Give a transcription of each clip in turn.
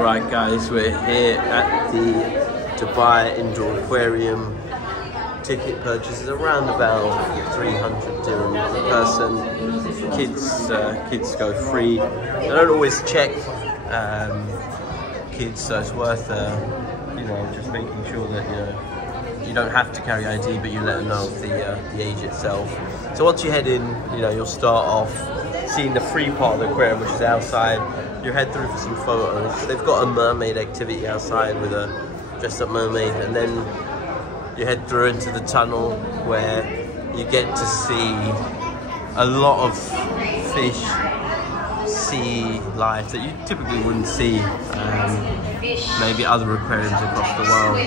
Right guys, we're here at the Dubai Indoor Aquarium. Ticket purchase is around about 300 dirhams per person. Kids go free. They don't always check kids, so it's worth just making sure that you don't have to carry ID, but you let them know of the age itself. So once you head in, you'll start off seeing the free part of the aquarium, which is outside. You head through for some photos. They've got a mermaid activity outside with a dressed up mermaid, and then you head through into the tunnel where you get to see a lot of fish, sea life that you typically wouldn't see maybe other aquariums across the world.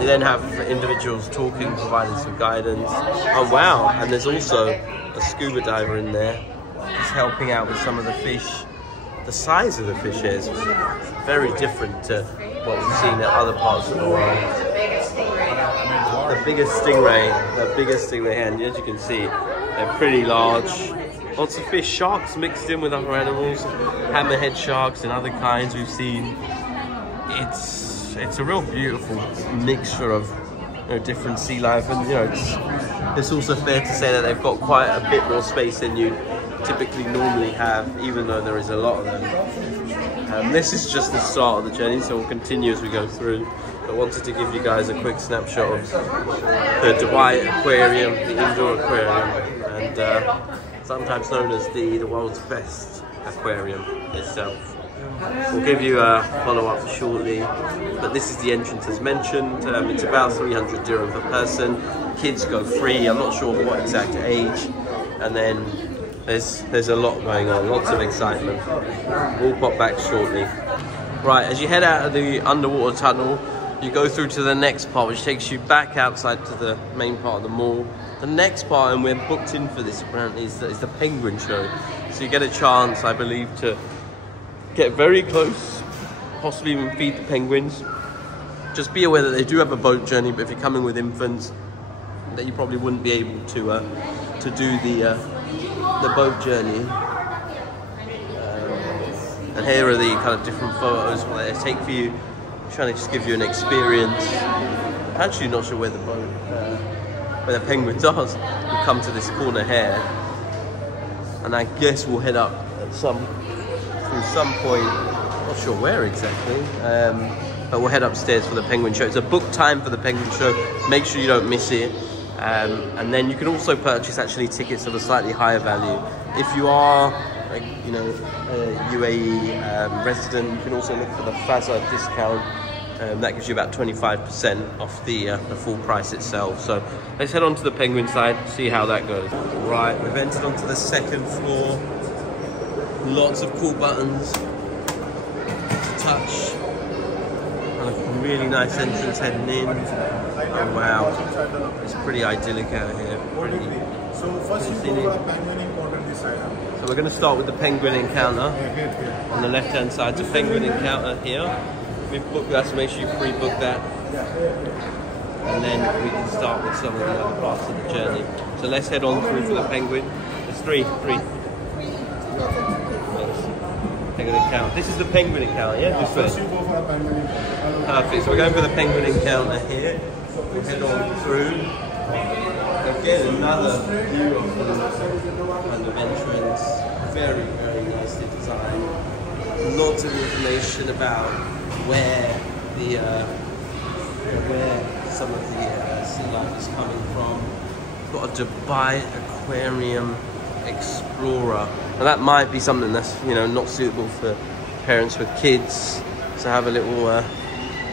You then have individuals talking, providing some guidance. Oh wow, and there's also a scuba diver in there just helping out with some of the fish. The size of the fish is very different to what we've seen in other parts of the world. The biggest stingray here, and as you can see, they're pretty large. Lots of fish, sharks mixed in with other animals, hammerhead sharks and other kinds we've seen. It's a real beautiful mixture of different sea life, and it's also fair to say that they've got quite a bit more space than you typically normally have, even though there is a lot of them. This is just the start of the journey, so we'll continue as we go through. I wanted to give you guys a quick snapshot of the Dubai Aquarium, the indoor aquarium, and sometimes known as the world's best aquarium itself. We'll give you a follow-up shortly, but this is the entrance as mentioned. It's about 300 dirham per person. Kids go free, I'm not sure what exact age, and then there's a lot going on, lots of excitement. We'll pop back shortly. Right, as you head out of the underwater tunnel, you go through to the next part, which takes you back outside to the main part of the mall. The next part, and we're booked in for this apparently, is the penguin show. So you get a chance, I believe, to get very close, possibly even feed the penguins. Just be aware that they do have a boat journey, but if you're coming with infants, that you probably wouldn't be able to do the boat journey. And here are the kind of different photos that they take for you. I'm trying to just give you an experience. I'm actually not sure where the boat, where the penguins are. We'll come to this corner here, and I guess we'll head up at through some point. Not sure where exactly, but we'll head upstairs for the penguin show. It's a book time for the penguin show. Make sure you don't miss it. And then you can also purchase actually tickets of a slightly higher value. If you are a UAE resident, you can also look for the Faza discount. That gives you about 25% off the full price itself. So let's head on to the penguin side, see how that goes. Right, we've entered onto the second floor. Lots of cool buttons to touch. A really nice entrance heading in. Oh wow, it's pretty idyllic out here. So first you go for the penguin encounter this side. So we're going to start with the penguin encounter on the left hand side. So penguin encounter here. We've booked that, so make sure you pre-book that. And then we can start with some of the other parts of the journey. So let's head on through for the penguin. There's three. Penguin encounter. This is the penguin encounter, yeah? First you go for the penguin encounter. Perfect, so we're going for the penguin encounter here. We'll head on through. Again, another beautiful kind of entrance. Very, very nicely designed. Lots of information about where some of the sea life is coming from. We've got a Dubai Aquarium Explorer. Now that might be something that's not suitable for parents with kids. So have a little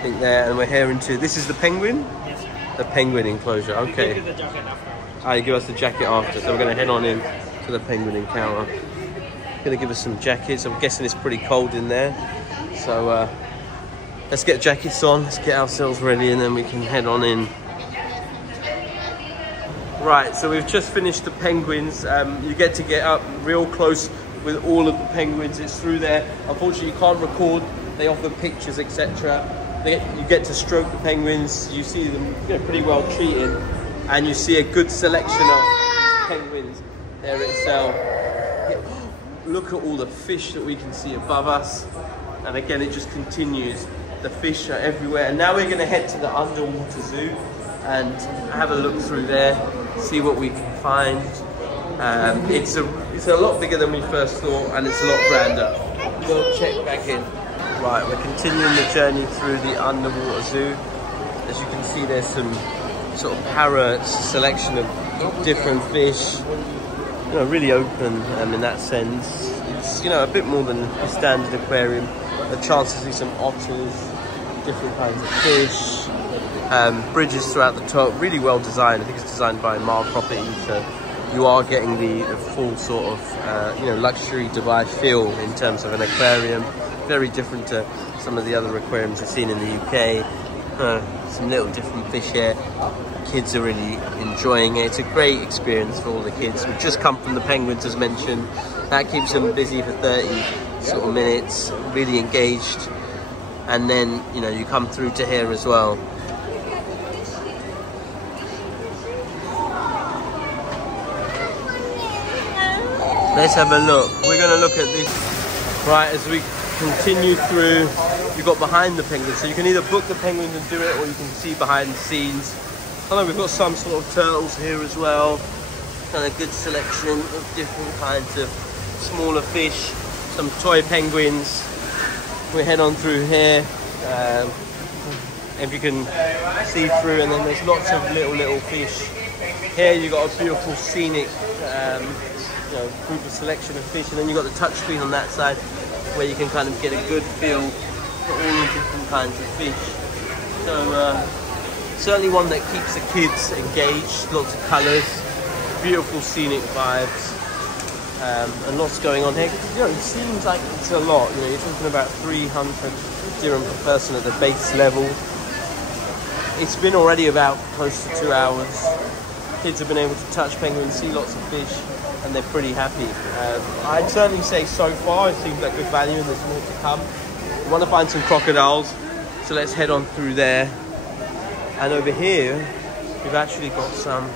thing there, and we're here into this is the penguin. Yes. The penguin enclosure. Okay. Give you the jacket after. You give us the jacket after. So we're going to head on in to the penguin encounter. Going to give us some jackets. I'm guessing it's pretty cold in there. So let's get jackets on. Let's get ourselves ready, and then we can head on in. Right, so we've just finished the penguins. You get to get up real close with all of the penguins. It's through there. Unfortunately, you can't record. They offer pictures, etc. You get to stroke the penguins. You see them pretty well treated, and you see a good selection of penguins there itself. Look at all the fish that we can see above us. And again, it just continues. The fish are everywhere. And now we're going to head to the underwater zoo and have a look through there, see what we can find. It's a lot bigger than we first thought, and it's a lot grander. We'll check back in. Right, we're continuing the journey through the underwater zoo. As you can see, there's some sort of parrots, selection of different fish. You know, really open in that sense. It's, you know, a bit more than a standard aquarium. A chance to see some otters, different kinds of fish. Bridges throughout the top, really well designed. I think it's designed by Mall Properties, so you are getting the full sort of you know, luxury Dubai feel in terms of an aquarium. Very different to some of the other aquariums I've seen in the UK. Some little different fish here. Kids are really enjoying it. It's a great experience for all the kids. We've just come from the penguins, as mentioned. That keeps them busy for 30 sort of minutes, really engaged. And then, you know, you come through to here as well. Let's have a look. We're going to look at this. Right, as we continue through, you've got behind the penguins. So you can either book the penguins and do it, or you can see behind the scenes. I know we've got some sort of turtles here as well. Kind of good selection of different kinds of smaller fish. Some toy penguins. We head on through here. If you can see through, and then there's lots of little fish. Here you've got a beautiful scenic you know, group of selection of fish, and then you've got the touch screen on that side where you can kind of get a good feel for all the different kinds of fish. So certainly one that keeps the kids engaged, lots of colours, beautiful scenic vibes, and lots going on here. You know, it seems like it's a lot. You know, you're talking about 300 dirham per person at the base level. It's been already about close to 2 hours. Kids have been able to touch penguins, see lots of fish, and they're pretty happy. I'd certainly say so far it seems like good value, and there's more to come. We want to find some crocodiles, so let's head on through there. And over here, we've actually got some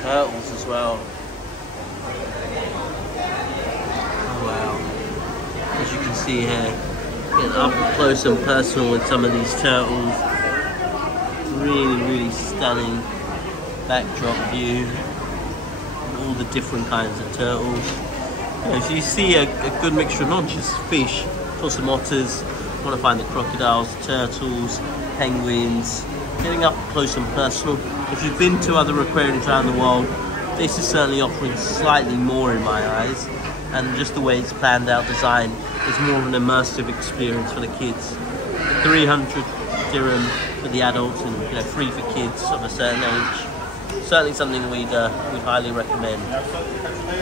turtles as well. Oh wow! As you can see here, getting up close and personal with some of these turtles. Really stunning backdrop view. All the different kinds of turtles. You know, so you see a good mixture of not just fish, for some otters. You want to find the crocodiles, turtles, penguins, getting up close and personal. If you've been to other aquariums around the world, this is certainly offering slightly more in my eyes, and just the way it's planned out, designed, is more of an immersive experience for the kids. 300 dirham for the adults, and you know, free for kids of a certain age. Certainly something we'd highly recommend.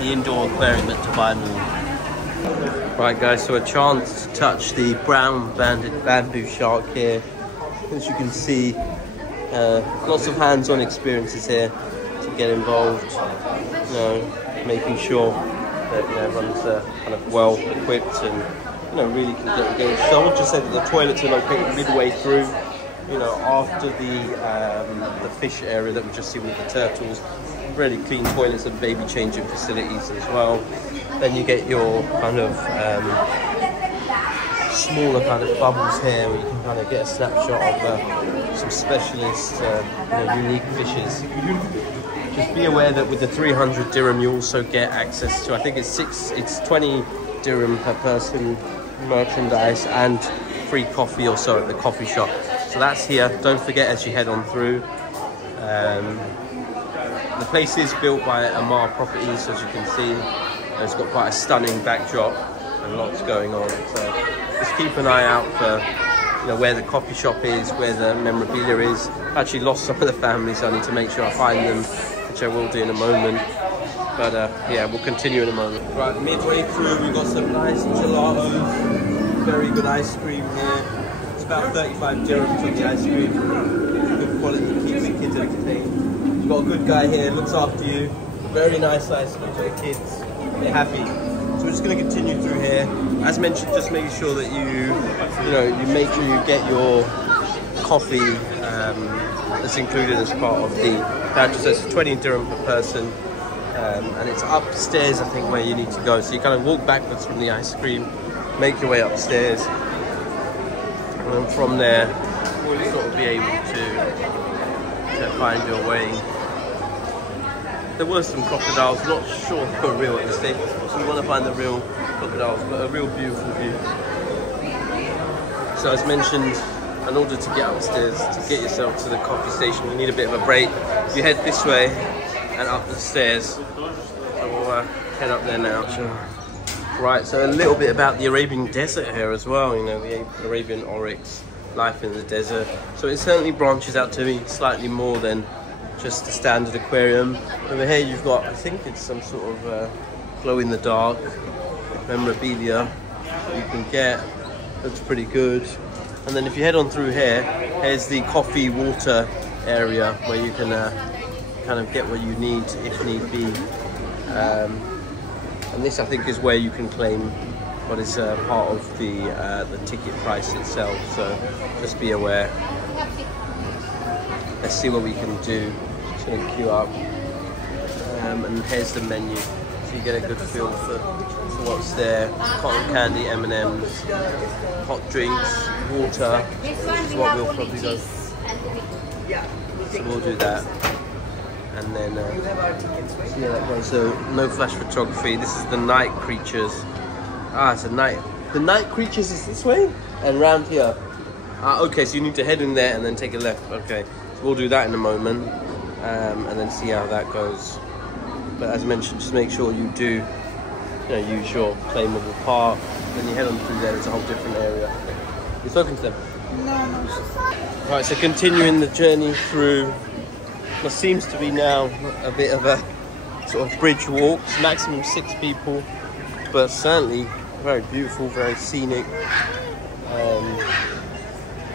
The indoor aquarium at Dubai Mall. Right guys, so a chance to touch the brown banded bamboo shark here. As you can see, lots of hands-on experiences here to get involved. You know, making sure that, you know, everyone's kind of well equipped and, you know, really can get engaged. So I would just say that the toilets are located midway through. You know, after the fish area that we just seen with the turtles. Really clean toilets and baby changing facilities as well. Then you get your kind of smaller kind of bubbles here where you can kind of get a snapshot of some specialist, you know, unique fishes. Just be aware that with the 300 dirham you also get access to, I think it's 20 dirham per person merchandise and free coffee or so at the coffee shop. So that's here. Don't forget as you head on through. The place is built by Mall Properties, as you can see. It's got quite a stunning backdrop and lots going on. So just keep an eye out for, you know, where the coffee shop is, where the memorabilia is. I actually lost some of the family, so I need to make sure I find them, which I will do in a moment. But yeah, we'll continue in a moment. Right, midway through, we've got some nice gelatos. Very good ice cream here. It's about 35 dirhams on the ice cream. Good quality, keeps the kids entertained. You've got a good guy here, looks after you. Very nice ice cream for the kids. They're happy. So we're just going to continue through here. As mentioned, just making sure that you make sure you get your coffee that's included as part of the voucher. So it's 20 dirham per person. And it's upstairs, I think, where you need to go. So you kind of walk backwards from the ice cream, make your way upstairs, and then from there you'll sort of be able to find your way. There were some crocodiles, not sure they were real at this stage, so you want to find the real crocodiles, but a real beautiful view. So as mentioned, in order to get upstairs, to get yourself to the coffee station, you need a bit of a break. You head this way and up the stairs. So we'll head up there now. Right, so a little bit about the Arabian desert here as well, you know, the Arabian oryx, life in the desert. So it certainly branches out to be slightly more than just a standard aquarium. Over here you've got, I think it's some sort of glow-in-the-dark memorabilia that you can get. Looks pretty good. And then if you head on through here, here's the coffee water area where you can kind of get what you need if need be. And this I think is where you can claim what is part of the ticket price itself. So just be aware. Let's see what we can do. Just gonna queue up. And here's the menu. So you get a good feel for what's there. Cotton candy, M&Ms, hot drinks, water, which is what we'll probably go. So we'll do that. And then see how that goes. So no flash photography. This is the night creatures. It's a night. The night creatures is this way and round here. Okay, so you need to head in there and then take a left. Okay, so we'll do that in a moment, and then see how that goes. But as mentioned, just make sure you do, use your claimable part. Then you head on through there. It's a whole different area. You've spoken to them? No. Right, so continuing the journey through what seems to be now a bit of a sort of bridge walk. It's maximum 6 people, but certainly very beautiful, very scenic.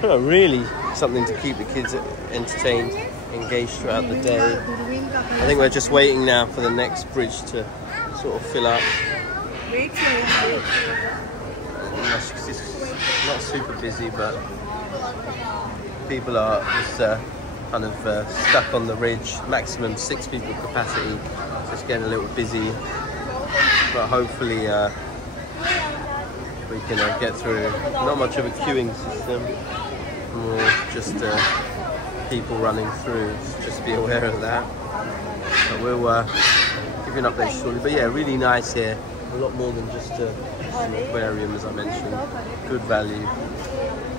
Really something to keep the kids entertained, engaged throughout the day. I think we're just waiting now for the next bridge to sort of fill up. It's not super busy, but people are just kind of stuck on the ridge. Maximum 6 people capacity. Just getting a little busy, but hopefully we can get through. Not much of a queuing system, more just people running through. So just be aware of that. But we'll give you an update shortly. But yeah, really nice here. A lot more than just an aquarium, as I mentioned. Good value,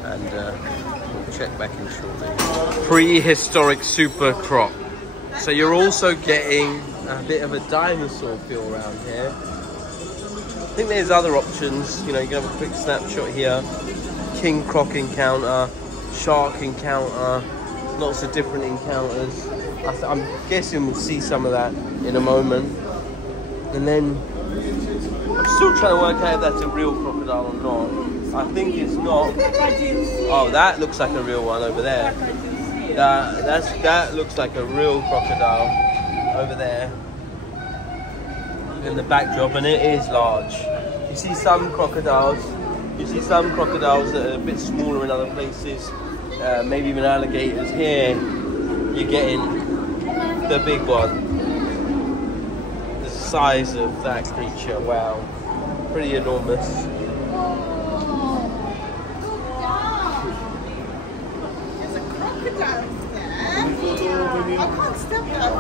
and we'll check back in shortly. Prehistoric super crop. So you're also getting a bit of a dinosaur feel around here. I think there's other options. You can have a quick snapshot here. King croc encounter, shark encounter, lots of different encounters. I'm guessing we'll see some of that in a moment. And then I'm still trying to work out if that's a real crocodile or not. I think it's not. Oh, that looks like a real one over there. That looks like a real crocodile over there in the backdrop, and it is large. You see some crocodiles. That are a bit smaller in other places. Maybe even alligators. Here, you're getting the big one. The size of that creature, wow, pretty enormous. There's a crocodile there. I can't step that.